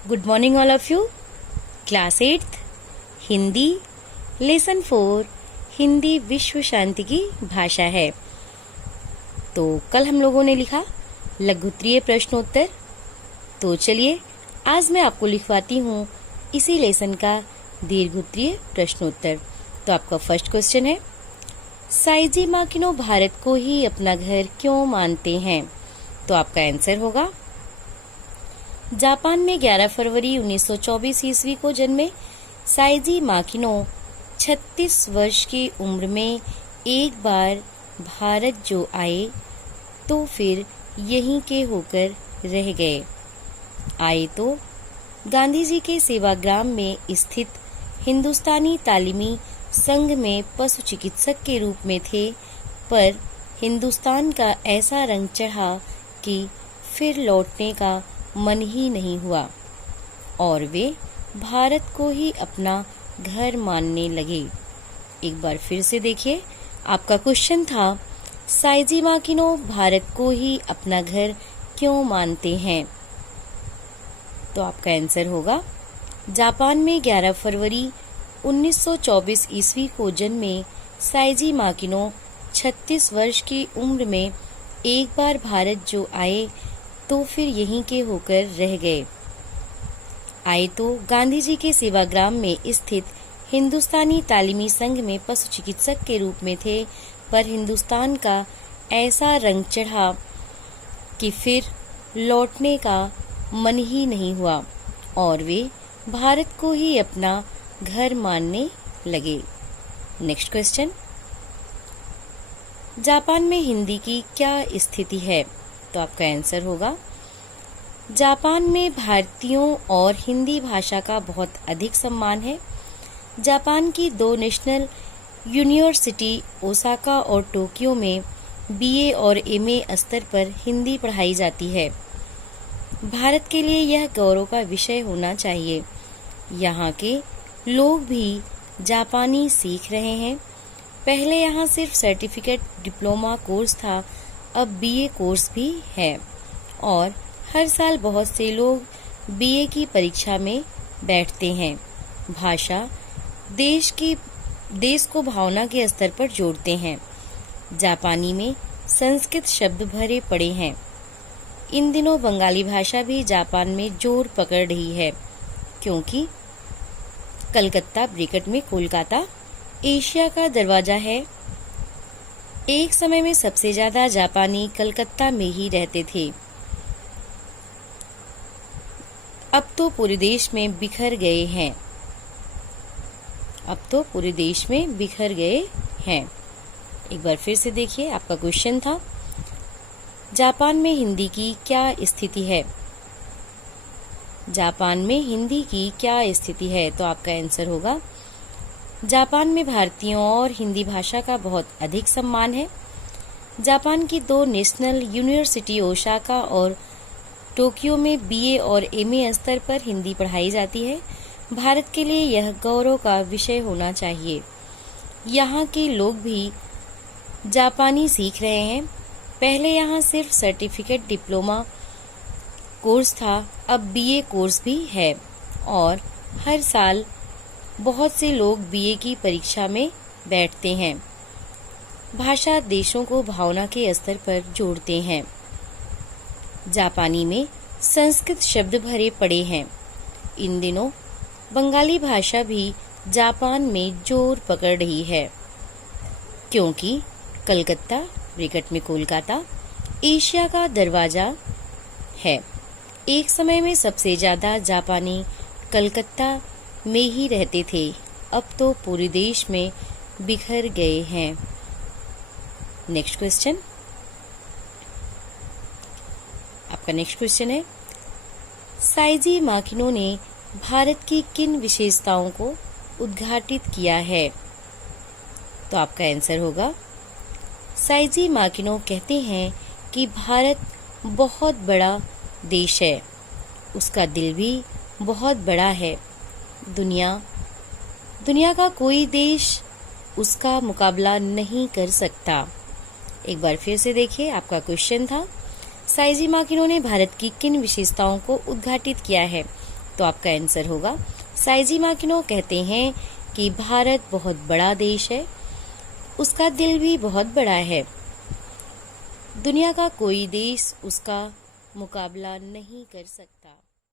Good morning all of you. Class 8th Hindi lesson 4 Hindi विश्व शांति की भाषा है। तो कल हम लोगों ने लिखा लघुत्तरीय प्रश्नोत्तर। तो चलिए आज मैं आपको लिखवाती हूँ इसी लेसन का दीर्घोत्तरीय प्रश्नोत्तर। तो आपका फर्स्ट क्वेश्चन है, साइजी माकिनो भारत को ही अपना घर क्यों मानते हैं? तो आपका आंसर होगा, जापान में 11 फरवरी 1924 ईस्वी को जन्मे साइजी माकिनो 36 वर्ष की उम्र में एक बार भारत जो आए तो फिर यहीं के होकर रह गए। आए तो गांधी जी के सेवाग्राम में स्थित हिंदुस्तानी तालीमी संघ में पशु चिकित्सक के रूप में थे, पर हिंदुस्तान का ऐसा रंग चढ़ा कि फिर लौटने का मन ही नहीं हुआ और वे भारत को ही अपना घर मानने लगे। एक बार फिर से देखिए, आपका क्वेश्चन था साइजी माकिनो भारत को ही अपना घर क्यों मानते हैं? तो आपका आंसर होगा, जापान में 11 फरवरी 1924 ईस्वी को जन्मे साइजी माकिनो 36 वर्ष की उम्र में एक बार भारत जो आए तो फिर यहीं के होकर रह गए। आए तो गांधी जी के सेवाग्राम में स्थित हिंदुस्तानी तालीमी संघ में पशु चिकित्सक के रूप में थे, पर हिंदुस्तान का ऐसा रंग चढ़ा कि फिर लौटने का मन ही नहीं हुआ और वे भारत को ही अपना घर मानने लगे। नेक्स्ट क्वेश्चन, जापान में हिंदी की क्या स्थिति है? तो आपका आंसर होगा, जापान में भारतीयों और हिंदी भाषा का बहुत अधिक सम्मान है। जापान की 2 नेशनल यूनिवर्सिटी ओसाका और टोक्यो में बीए और एमए स्तर पर हिंदी पढ़ाई जाती है। भारत के लिए यह गौरव का विषय होना चाहिए। यहाँ के लोग भी जापानी सीख रहे हैं। पहले यहाँ सिर्फ सर्टिफिकेट डिप्लोमा कोर्स था, अब बीए कोर्स भी है और हर साल बहुत से लोग बीए की परीक्षा में बैठते हैं। भाषा देश को भावना के स्तर पर जोड़ते हैं। जापानी में संस्कृत शब्द भरे पड़े हैं। इन दिनों बंगाली भाषा भी जापान में जोर पकड़ रही है, क्योंकि कलकत्ता ब्रैकेट में कोलकाता एशिया का दरवाजा है। एक समय में सबसे ज्यादा जापानी कलकत्ता में ही रहते थे। अब तो पूरे देश में बिखर गए हैं। एक बार फिर से देखिए, आपका क्वेश्चन था, जापान में हिंदी की क्या स्थिति है? जापान में हिंदी की क्या स्थिति है? तो आपका आंसर होगा, जापान में भारतीयों और हिंदी भाषा का बहुत अधिक सम्मान है। जापान की 2 नेशनल यूनिवर्सिटी ओसाका और टोक्यो में बीए और एमए स्तर पर हिंदी पढ़ाई जाती है। भारत के लिए यह गौरव का विषय होना चाहिए। यहाँ के लोग भी जापानी सीख रहे हैं। पहले यहाँ सिर्फ सर्टिफिकेट डिप्लोमा कोर्स था, अब बीए कोर्स भी है और हर साल बहुत से लोग बीए की परीक्षा में बैठते हैं। भाषा देशों को भावना के स्तर पर जोड़ते हैं। जापानी में संस्कृत शब्द भरे पड़े हैं। इन दिनों बंगाली भाषा भी जापान में जोर पकड़ रही है, क्योंकि कलकत्ता ब्रैकेट में कोलकाता एशिया का दरवाजा है। एक समय में सबसे ज्यादा जापानी कलकत्ता में ही रहते थे, अब तो पूरे देश में बिखर गए हैं। नेक्स्ट क्वेश्चन, आपका नेक्स्ट क्वेश्चन है, साइजी माकिनो ने भारत की किन विशेषताओं को उद्घाटित किया है? तो आपका आंसर होगा, साइजी माकिनो कहते हैं कि भारत बहुत बड़ा देश है, उसका दिल भी बहुत बड़ा है। दुनिया का कोई देश उसका मुकाबला नहीं कर सकता। एक बार फिर से देखिए, आपका क्वेश्चन था, साइजी माकिनो ने भारत की किन विशेषताओं को उद्घाटित किया है? तो आपका आंसर होगा साइजी माकिनो कहते हैं कि भारत बहुत बड़ा देश है, उसका दिल भी बहुत बड़ा है, दुनिया का कोई देश उसका मुकाबला नहीं कर सकता।